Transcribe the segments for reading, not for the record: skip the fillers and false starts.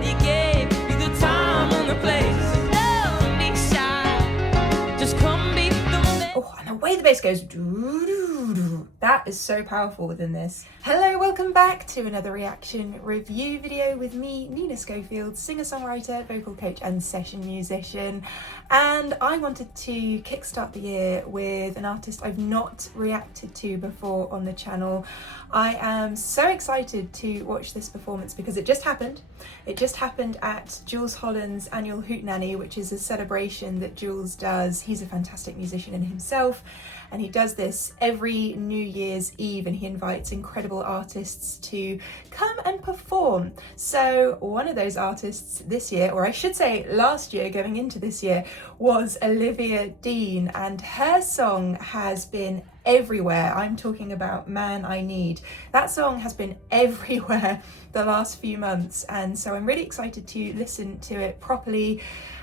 already gave you the time and the place. Don't be shy, just come be the man. Oh, and the way the bass goes, doo-doo-doo, that is so powerful within this. Hello, welcome back to another reaction review video with me, Nina Schofield, singer-songwriter, vocal coach and session musician. And I wanted to kickstart the year with an artist I've not reacted to before on the channel. I am so excited to watch this performance because it just happened. It just happened at Jules Holland's annual Hootenanny, which is a celebration that Jules does. He's a fantastic musician in himself, and he does this every New Year's Eve, and he invites incredible artists to come and perform. So one of those artists this year, or I should say last year going into this year, was Olivia Dean, and her song has been everywhere. I'm talking about Man I Need. That song has been everywhere the last few months, and so I'm really excited to listen to it properly,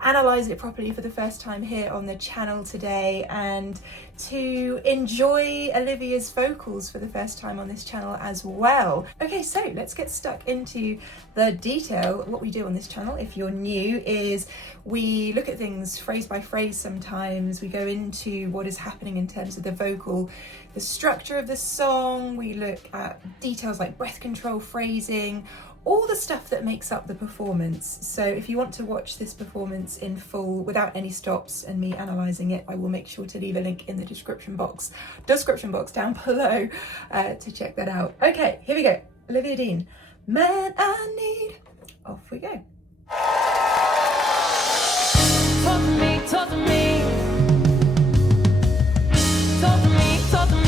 analyze it properly for the first time here on the channel today, and to enjoy Olivia's vocals for the first time on this channel as well. Okay, so let's get stuck into the detail. What we do on this channel, if you're new, is we look at things phrase by phrase sometimes. We go into what is happening in terms of the vocal, the structure of the song. We look at details like breath control, phrasing, all the stuff that makes up the performance. So if you want to watch this performance in full without any stops and me analysing it, I will make sure to leave a link in the description box down below to check that out. Okay, here we go. Olivia Dean, Man I Need. Off we go. Talk to me, talk to me. Talk to me, talk to me.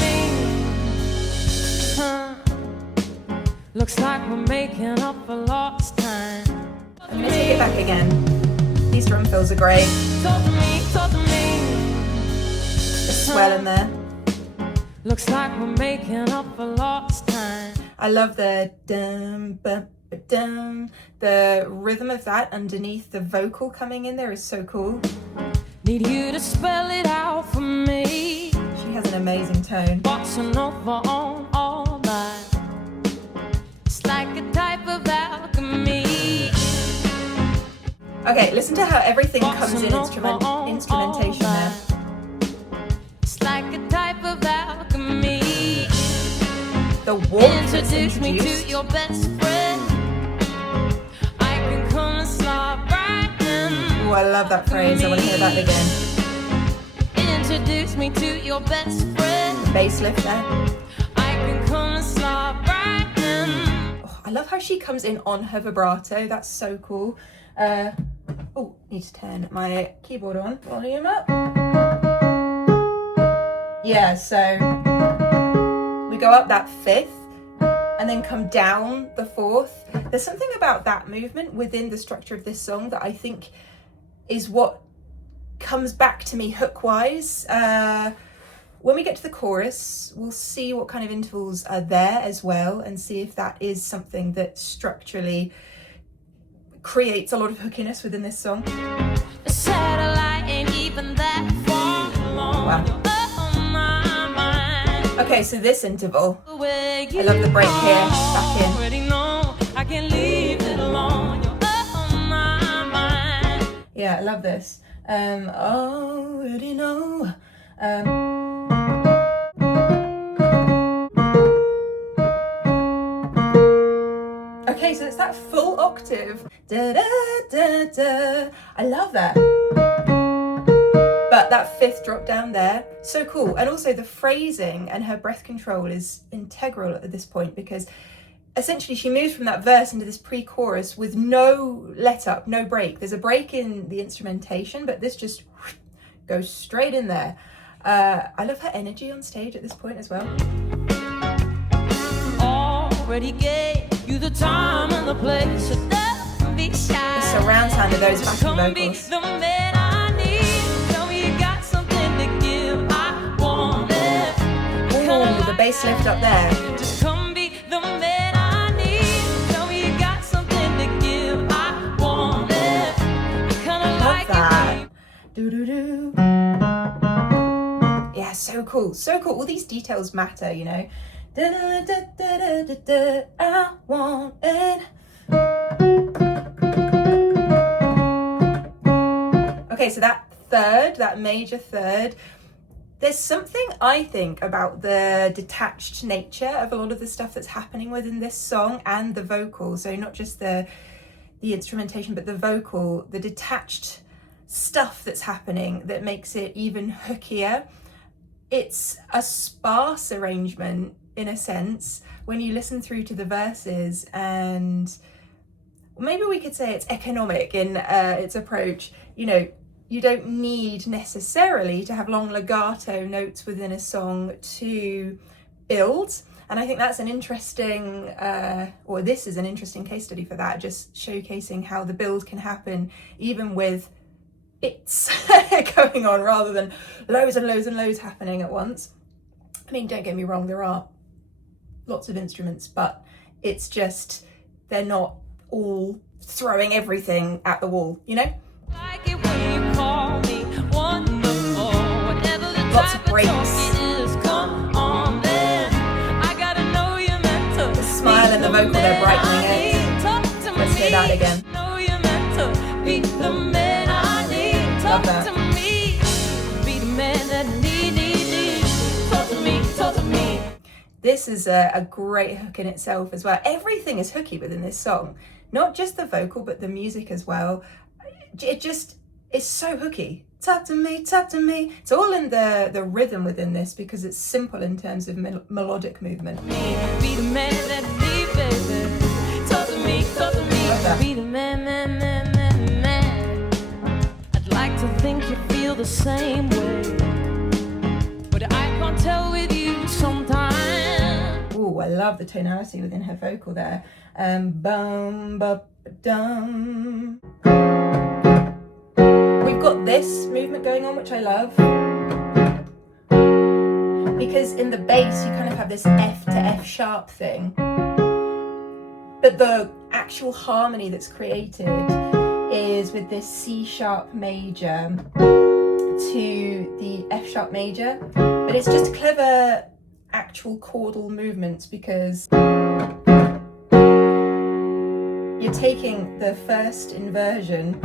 Looks like we're making up for lost time. I'm gonna take it back again. These drum fills are great. Talk to me, talk to me. The swell in there. Looks like we're making up for lost time. I love the dum bum dum. The rhythm of that underneath the vocal coming in there is so cool. Need you to spell it out for me. She has an amazing tone. Boxing over on all night. It's like a type of alchemy. Okay, listen to how everything comes in instrumentation there. It's like a type of alchemy. The warmth that's Introduce me to introduced. your best friend. I can come and slide right in. Oh, I love that phrase. I want to hear that again. Introduce me to your best friend. The bass lift there. I can come and slide right in. Oh, I love how she comes in on her vibrato. That's so cool. Oh, need to turn my keyboard on. Volume up. Yeah, so we go up that fifth and then come down the fourth. There's something about that movement within the structure of this song that I think is what comes back to me hook-wise. When we get to the chorus, we'll see what kind of intervals are there as well and see if that is something that structurally creates a lot of hookiness within this song. A satellite ain't even that far along. Wow. Oh, my mind. Okay, so this interval, Where you I love the break here, back in. already know I can't leave it alone. You're on my mind. Yeah, I love this. Already know. Okay, so it's that full octave. Da, da, da, da. I love that. But that fifth drop down there, so cool. And also the phrasing and her breath control is integral at this point, because essentially she moves from that verse into this pre-chorus with no let up, no break. There's a break in the instrumentation, but this just goes straight in there. I love her energy on stage at this point as well. Already gave you the time and the place. So don't be shy. The surround sound of those backing Come be vocals. the man I need. Tell me you got something to give. I want it. Ooh, the bass lift up there. Just come be the man I need. Tell me you got something to give. I want it. I kinda like that. it. Do-do-do. Yeah, so cool, so cool. All these details matter, you know. Da-da-da-da-da-da-da, I want it. Okay, so that third, that major third, there's something I think about the detached nature of a lot of the stuff that's happening within this song and the vocal. So not just the instrumentation, but the vocal, the detached stuff that's happening that makes it even hookier. It's a sparse arrangement in a sense when you listen through to the verses, and maybe we could say it's economic in its approach. You know, you don't need necessarily to have long legato notes within a song to build. And I think that's an interesting, or this is an interesting case study for that, just showcasing how the build can happen even with bits going on rather than loads and loads and loads happening at once. I mean, don't get me wrong, there are lots of instruments, but it's just, they're not all throwing everything at the wall, you know? Like it when you call me wonderful. Whatever the Lots of type breaks. talk it is, come on then. I gotta know you're meant to. The smile and the vocal, they're brightening it. Let's hear that again. Know you're meant to be the man I need. Love Talk that. to me. Be the man that need. Talk to me, talk to me. This is a great hook in itself as well. Everything is hooky within this song. Not just the vocal, but the music as well. It just is so hooky. Talk to me, talk to me. It's all in the rhythm within this because it's simple in terms of melodic movement. Be the man that need, baby. Talk to me, talk to Love that. me. Be the man, man, man, man, man. I'd like to think you feel the same way, but I can't tell with you sometimes. Ooh, I love the tonality within her vocal there. Bum, ba, dum. We've got this movement going on, which I love. Because in the bass, you kind of have this F to F sharp thing. But the actual harmony that's created is with this C sharp major to the F sharp major. But it's just clever actual chordal movements because you're taking the first inversion,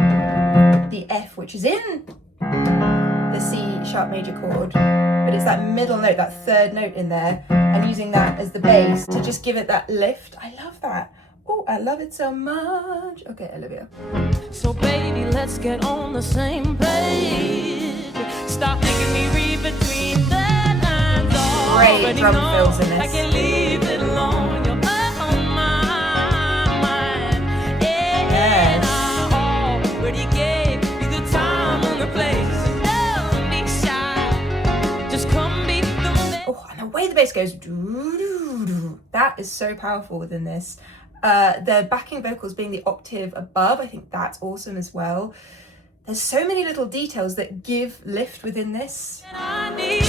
the F, which is in the C sharp major chord, but it's that middle note, that third note in there, and using that as the bass to just give it that lift. I love that. Oh, I love it so much. Okay, Olivia. So baby, let's get on the same page. Stop making me read between the lines. Great Already drum know fills in this. I can leave it alone. You're on my mind. And I already gave you the time and the place. Don't be shy. Just come be the man. Oh, and the way the bass goes, doo-doo-doo, that is so powerful within this. The backing vocals being the octave above, I think that's awesome as well. There's so many little details that give lift within this. I need.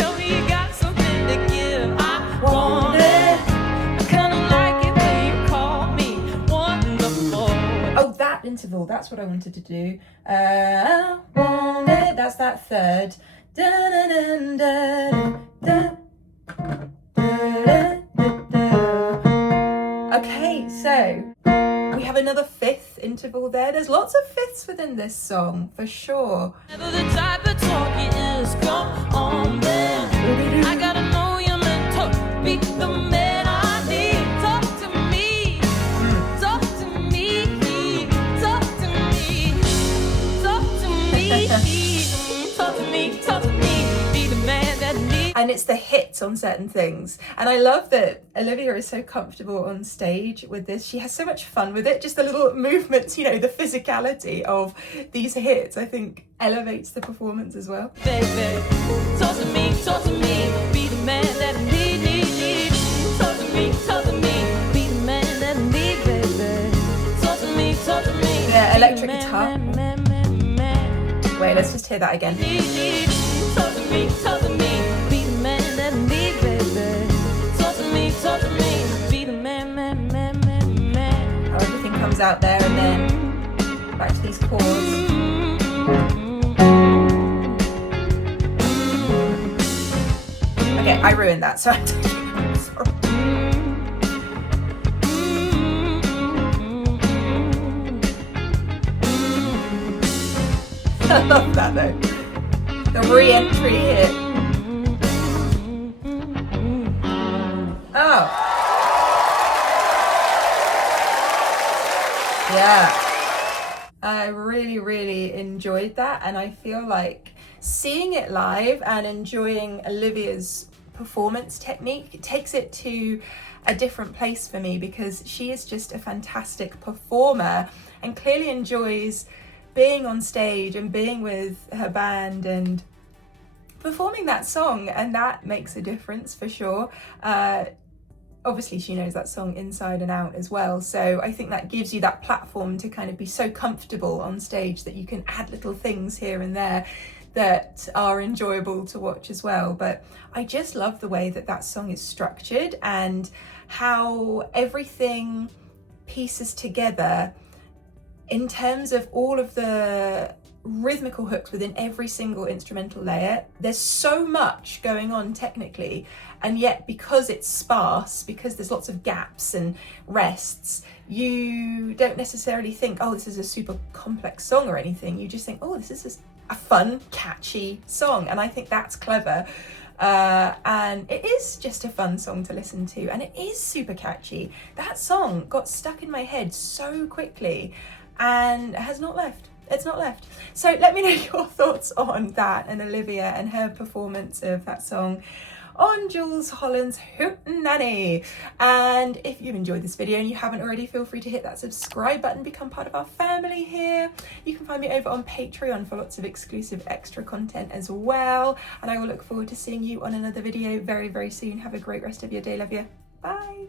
Tell me you got something to give. I want it. I kinda like it when you call me wonderful. Oh, that interval, that's what I wanted to do. I want it, that's that third. Okay, so we have another fifth interval there. There's lots of fifths within this song, for sure. Never the type of talk it is. Come on then. I gotta know you're meant to be the man I need. Talk to me. Talk to me. Talk to me. Talk to me. Talk to me. Talk to me. Be the man that needs. And it's the hits on certain things. And I love that Olivia is so comfortable on stage with this. She has so much fun with it. Just the little movements, you know, the physicality of these hits, I think elevates the performance as well. Baby, talk to me, be the man that I need. Talk to me, be the man that I need, baby. Talk to me. Yeah, be the electric guitar. Man. Wait, let's just hear that again. Talk to me, be the man that I need, baby. Talk to me, be the man. How everything comes out there and then back to these chords. Okay, I ruined that, so I'm sorry. I love that though. The re-entry here. Oh. Yeah. I really, really enjoyed that, and I feel like seeing it live and enjoying Olivia's performance technique takes it to a different place for me, because she is just a fantastic performer and clearly enjoys being on stage and being with her band and performing that song, and that makes a difference for sure. Obviously she knows that song inside and out as well, so I think that gives you that platform to kind of be so comfortable on stage that you can add little things here and there that are enjoyable to watch as well. But I just love the way that that song is structured and how everything pieces together in terms of all of the rhythmical hooks within every single instrumental layer. There's so much going on technically, and yet because it's sparse, because there's lots of gaps and rests, you don't necessarily think, oh, this is a super complex song or anything. You just think, oh, this is a fun, catchy song. And I think that's clever. And it is just a fun song to listen to, and it is super catchy. That song got stuck in my head so quickly and has not left. It's not left. So let me know your thoughts on that and Olivia and her performance of that song on Jools Holland's Hootenanny. And if you've enjoyed this video and you haven't already, feel free to hit that subscribe button, become part of our family here. You can find me over on Patreon for lots of exclusive extra content as well. And I will look forward to seeing you on another video very, very soon. Have a great rest of your day, love you. Bye.